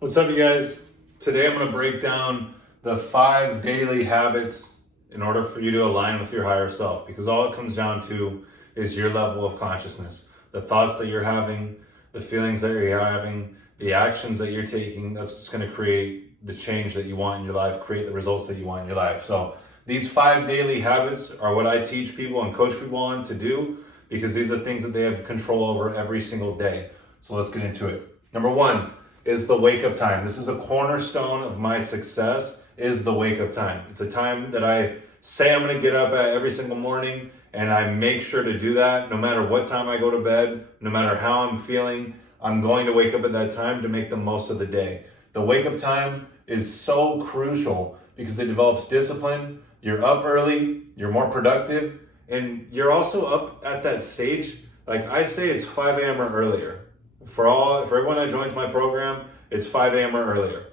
What's up, you guys? Today I'm going to break down the 5 daily habits in order for you to align with your higher self, because all it comes down to is your level of consciousness. The thoughts that you're having, the feelings that you're having, the actions that you're taking, that's what's going to create the change that you want in your life, create the results that you want in your life. So these 5 daily habits are what I teach people and coach people on to do, because these are things that they have control over every single day. So let's get into it. Number 1 is the wake up time. This is a cornerstone of my success, is the wake up time. It's a time that I say I'm going to get up at every single morning, and I make sure to do that no matter what time I go to bed, no matter how I'm feeling. I'm going to wake up at that time to make the most of the day. The wake up time is so crucial because it develops discipline. You're up early, you're more productive, and you're also up at that stage. Like I say, it's 5 a.m. or earlier. For everyone that joins my program, it's 5 a.m. or earlier.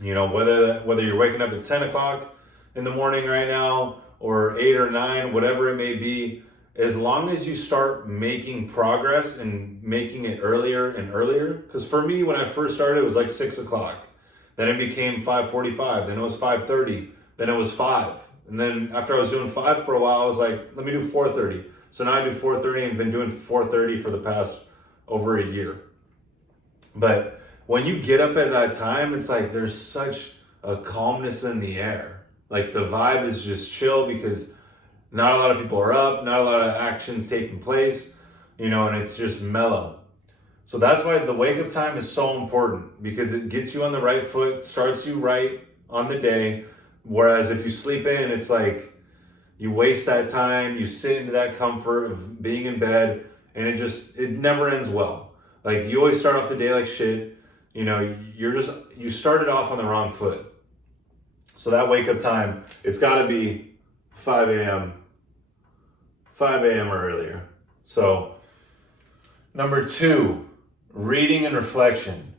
You know, whether you're waking up at 10 o'clock in the morning right now, or 8 or 9, whatever it may be, as long as you start making progress and making it earlier and earlier. Because for me, when I first started, it was like 6 o'clock. Then it became 5:45. Then it was 5:30. Then it was 5. And then after I was doing 5 for a while, I was like, let me do 4:30. So now I do 4:30 and been doing 4:30 for the past over a year. But when you get up at that time, it's like there's such a calmness in the air. Like the vibe is just chill because not a lot of people are up, not a lot of actions taking place, and it's just mellow. So that's why the wake up time is so important, because it gets you on the right foot, starts you right on the day. Whereas if you sleep in, it's like you waste that time, you sit into that comfort of being in bed, and it never ends well. Like you always start off the day like shit. You started off on the wrong foot. So that wake up time, it's got to be 5 a.m. or earlier. So number 2, reading and reflection.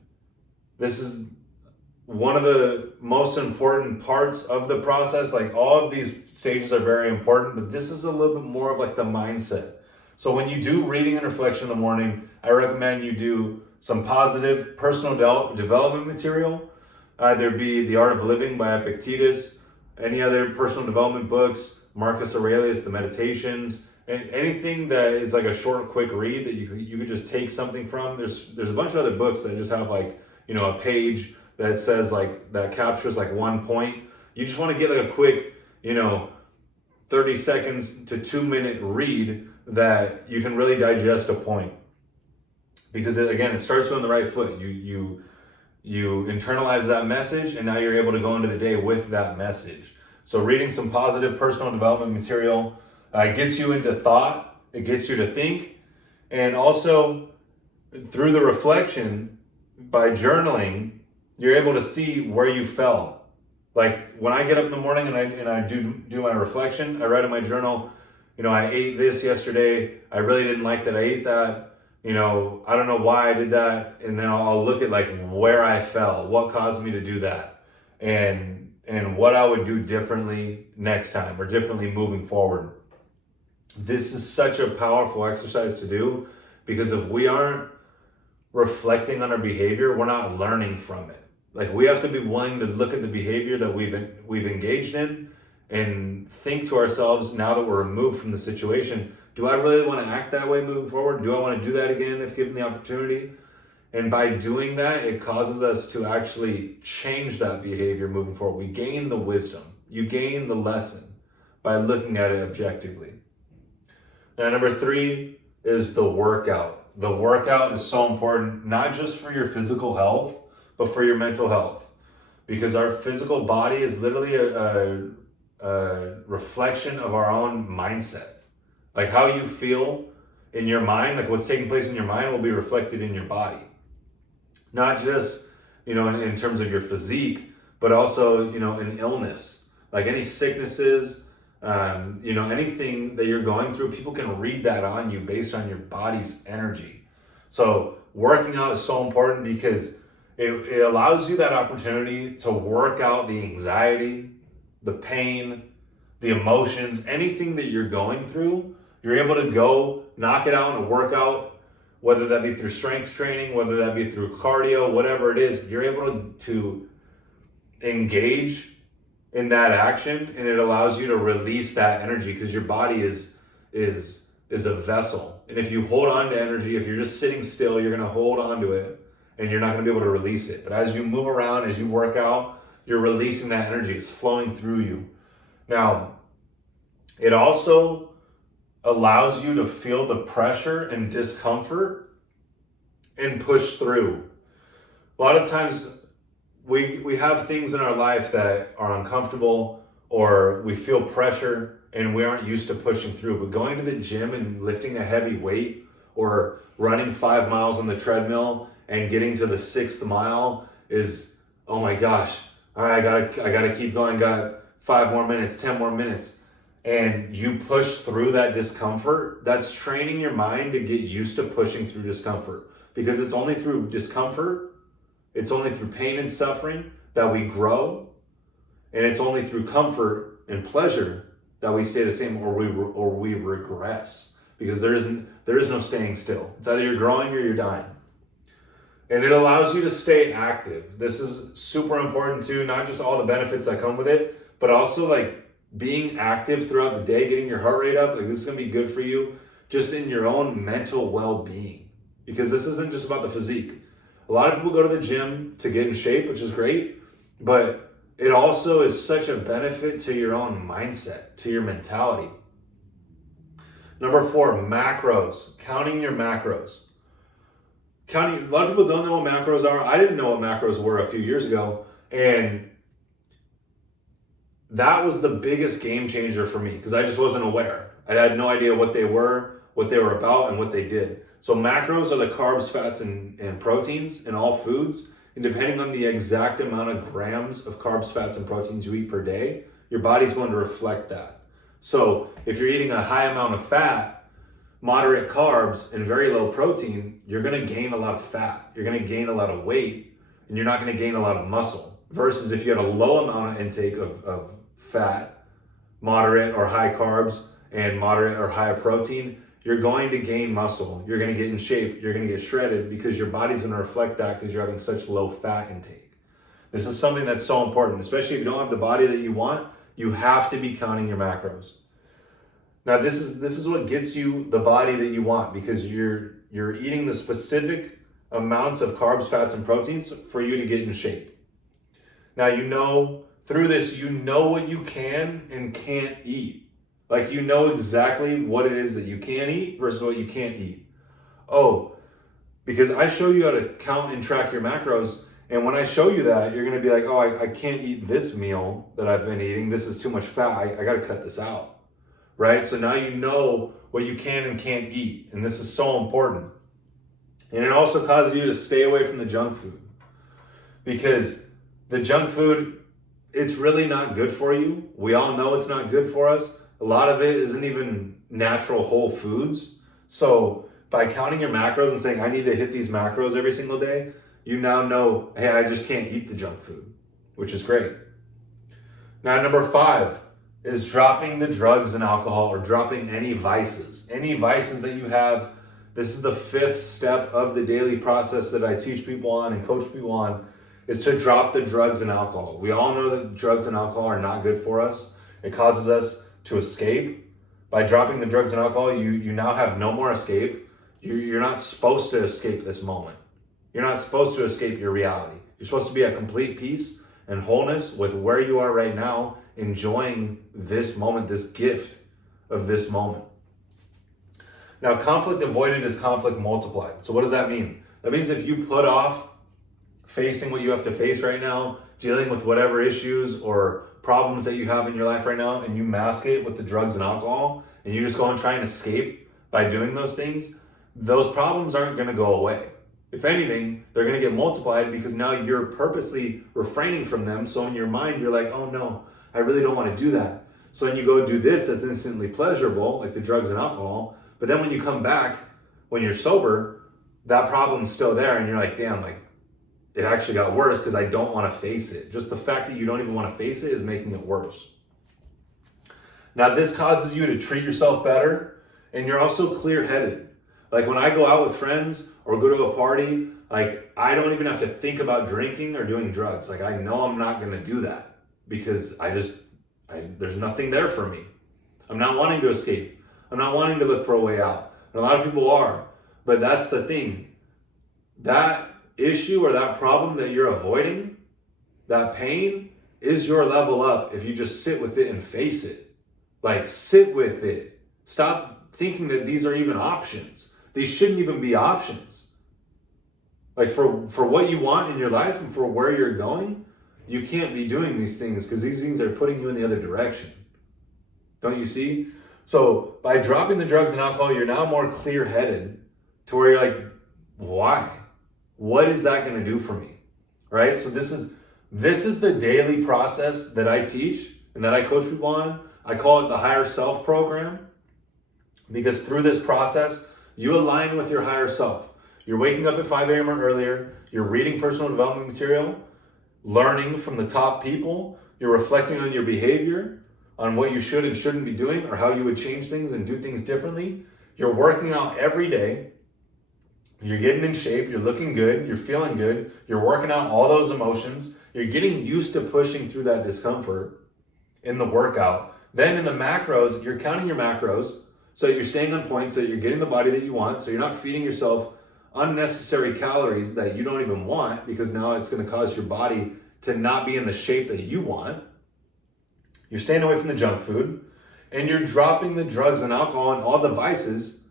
This is one of the most important parts of the process. Like all of these stages are very important, but this is a little bit more of like the mindset. So when you do reading and reflection in the morning, I recommend you do some positive personal development material. Either be The Art of Living by Epictetus, any other personal development books, Marcus Aurelius, The Meditations, and anything that is like a short, quick read that you could just take something from. There's a bunch of other books that just have like, a page that says like, that captures like one point. You just want to get like a quick, 30 seconds to 2-minute read that you can really digest a point. Because it starts you on the right foot. You internalize that message, and now you're able to go into the day with that message. So reading some positive personal development material gets you into thought. It gets you to think. And also through the reflection, by journaling, you're able to see where you fell. Like when I get up in the morning and I do my reflection, I write in my journal, I ate this yesterday. I really didn't like that I ate that. I don't know why I did that. And then I'll look at like where I fell, what caused me to do that, and what I would do differently next time or differently moving forward. This is such a powerful exercise to do, because if we aren't reflecting on our behavior, we're not learning from it. Like we have to be willing to look at the behavior that we've engaged in and think to ourselves, now that we're removed from the situation, do I really want to act that way moving forward? Do I want to do that again if given the opportunity? And by doing that, it causes us to actually change that behavior moving forward. We gain the wisdom. You gain the lesson by looking at it objectively. Now, number 3 is the workout. The workout is so important, not just for your physical health, but for your mental health. Because our physical body is literally a reflection of our own mindset. Like how you feel in your mind, like what's taking place in your mind will be reflected in your body. Not just, in terms of your physique, but also, in illness. Like any sicknesses, anything that you're going through, people can read that on you based on your body's energy. So working out is so important because it allows you that opportunity to work out the anxiety, the pain, the emotions, anything that you're going through. You're able to go knock it out in a workout whether that be through strength training, whether that be through cardio, whatever it is, you're able to engage in that action, and it allows you to release that energy because your body is a vessel. And if you hold on to energy, if you're just sitting still, you're going to hold on to it and you're not going to be able to release it. But as you move around, as you work out, you're releasing that energy. It's flowing through you. Now, it also allows you to feel the pressure and discomfort and push through. A lot of times we have things in our life that are uncomfortable, or we feel pressure and we aren't used to pushing through. But going to the gym and lifting a heavy weight, or running 5 miles on the treadmill and getting to the 6th mile is, oh my gosh, all right, I gotta keep going, got 5 more minutes, 10 more minutes. And you push through that discomfort. That's training your mind to get used to pushing through discomfort, because it's only through discomfort, it's only through pain and suffering that we grow, and it's only through comfort and pleasure that we stay the same, or we regress, because there is no staying still. It's either you're growing or you're dying. And it allows you to stay active. This is super important too, not just all the benefits that come with it, but also like being active throughout the day, getting your heart rate up. Like, this is gonna be good for you just in your own mental well-being, because this isn't just about the physique. A lot of people go to the gym to get in shape, which is great, but it also is such a benefit to your own mindset, to your mentality. Number 4, macros. Counting your macros. A lot of people don't know what macros are. I didn't know what macros were a few years ago, and that was the biggest game changer for me, because I just wasn't aware. I had no idea what they were about, and what they did. So macros are the carbs, fats, and proteins in all foods. And depending on the exact amount of grams of carbs, fats, and proteins you eat per day, your body's going to reflect that. So if you're eating a high amount of fat, moderate carbs, and very low protein, you're going to gain a lot of fat. You're going to gain a lot of weight, and you're not going to gain a lot of muscle. Versus if you had a low amount of intake of fat, moderate or high carbs, and moderate or high protein, you're going to gain muscle. You're going to get in shape. You're going to get shredded, because your body's going to reflect that, because you're having such low fat intake. This is something that's so important, especially if you don't have the body that you want. You have to be counting your macros. Now, this is what gets you the body that you want, because you're eating the specific amounts of carbs, fats, and proteins for you to get in shape. Now, through this, you know what you can and can't eat. Like, you know exactly what it is that you can eat versus what you can't eat. Oh, because I show you how to count and track your macros, and when I show you that, you're going to be like, oh, I can't eat this meal that I've been eating. This is too much fat. I got to cut this out, right? So now you know what you can and can't eat, and this is so important. And it also causes you to stay away from the junk food, because the junk food, it's really not good for you. We all know it's not good for us. A lot of it isn't even natural whole foods. So by counting your macros and saying, I need to hit these macros every single day, you now know, hey, I just can't eat the junk food, which is great. Now, number 5 is dropping the drugs and alcohol, or dropping any vices. Any vices that you have. This is the 5th step of the daily process that I teach people on and coach people on, is to drop the drugs and alcohol. We all know that drugs and alcohol are not good for us. It causes us to escape. By dropping the drugs and alcohol, you now have no more escape. You're not supposed to escape this moment. You're not supposed to escape your reality. You're supposed to be at complete peace and wholeness with where you are right now, enjoying this moment, this gift of this moment. Now, conflict avoided is conflict multiplied. So what does that mean? That means if you put off facing what you have to face right now, dealing with whatever issues or problems that you have in your life right now, and you mask it with the drugs and alcohol, and you just go and try and escape by doing those things, those problems aren't going to go away. If anything, they're going to get multiplied, because now you're purposely refraining from them. So in your mind, you're like, oh no, I really don't want to do that. So then you go do this that's instantly pleasurable, like the drugs and alcohol. But then when you come back, when you're sober, that problem's still there, and you're like, damn, like, it actually got worse because I don't want to face it. Just the fact that you don't even want to face it is making it worse. Now, this causes you to treat yourself better, and you're also clear-headed. Like when I go out with friends or go to a party, like I don't even have to think about drinking or doing drugs. Like I know I'm not gonna do that because there's nothing there for me. I'm not wanting to escape. I'm not wanting to look for a way out. And a lot of people are. But that's the thing. That issue or that problem that you're avoiding, that pain, is your level up if you just sit with it and face it. Like sit with it. Stop thinking that these are even options. These shouldn't even be options. Like for what you want in your life and for where you're going, you can't be doing these things because these things are putting you in the other direction. Don't you see? So by dropping the drugs and alcohol, you're now more clear-headed to where you're like, why? What is that going to do for me? Right? So this is the daily process that I teach and that I coach people on. I call it the higher self program because through this process, you align with your higher self. You're waking up at 5 a.m. or earlier. You're reading personal development material, learning from the top people. You're reflecting on your behavior, on what you should and shouldn't be doing or how you would change things and do things differently. You're working out every day. You're getting in shape. You're looking good. You're feeling good. You're working out all those emotions. You're getting used to pushing through that discomfort in the workout. Then in the macros, you're counting your macros so you're staying on point, so you're getting the body that you want, so you're not feeding yourself unnecessary calories that you don't even want because now it's going to cause your body to not be in the shape that you want. You're staying away from the junk food and you're dropping the drugs and alcohol and all the vices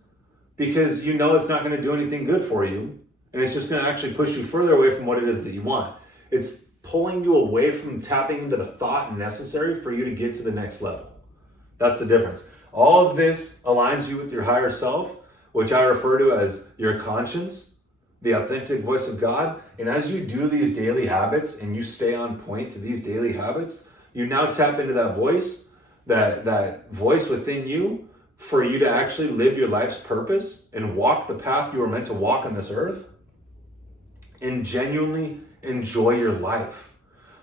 because you know it's not going to do anything good for you and it's just going to actually push you further away from what it is that you want. It's pulling you away from tapping into the thought necessary for you to get to the next level. That's the difference. All of this aligns you with your higher self, which I refer to as your conscience, the authentic voice of God. And as you do these daily habits and you stay on point to these daily habits, you now tap into that voice, that voice within you for you to actually live your life's purpose and walk the path you were meant to walk on this earth and genuinely enjoy your life.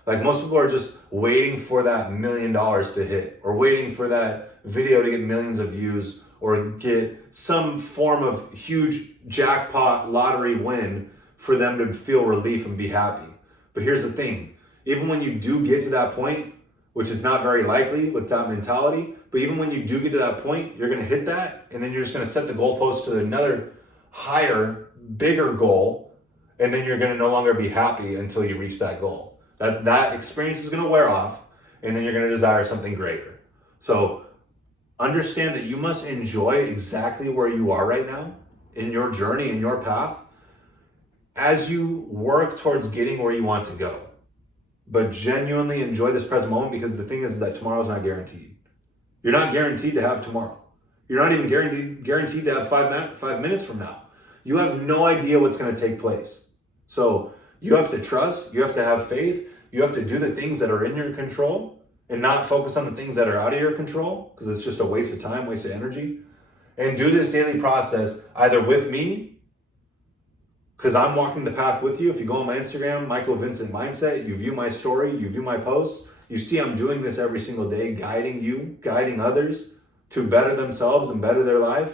Like most people are just waiting for that $1 million to hit or waiting for that video to get millions of views or get some form of huge jackpot lottery win for them to feel relief and be happy. But here's the thing, even when you do get to that point, which is not very likely with that mentality, but even when you do get to that point, you're gonna hit that and then you're just gonna set the goalpost to another higher, bigger goal, and then you're gonna no longer be happy until you reach that goal. That experience is gonna wear off and then you're gonna desire something greater. So understand that you must enjoy exactly where you are right now in your journey, in your path, as you work towards getting where you want to go. But genuinely enjoy this present moment because the thing is that tomorrow's not guaranteed. You're not guaranteed to have tomorrow. You're not even guaranteed to have 5 minutes from now. You have no idea what's going to take place. So you have to trust, you have to have faith, you have to do the things that are in your control and not focus on the things that are out of your control because it's just a waste of time, waste of energy. And do this daily process either with me, because I'm walking the path with you. If you go on my Instagram, MichaelVincentMindset, you view my story, you view my posts, you see I'm doing this every single day, guiding you, guiding others to better themselves and better their life.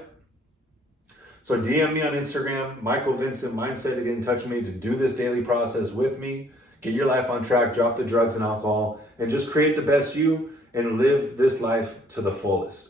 So DM me on Instagram, MichaelVincentMindset, to get in touch with me to do this daily process with me. Get your life on track, drop the drugs and alcohol, and just create the best you and live this life to the fullest.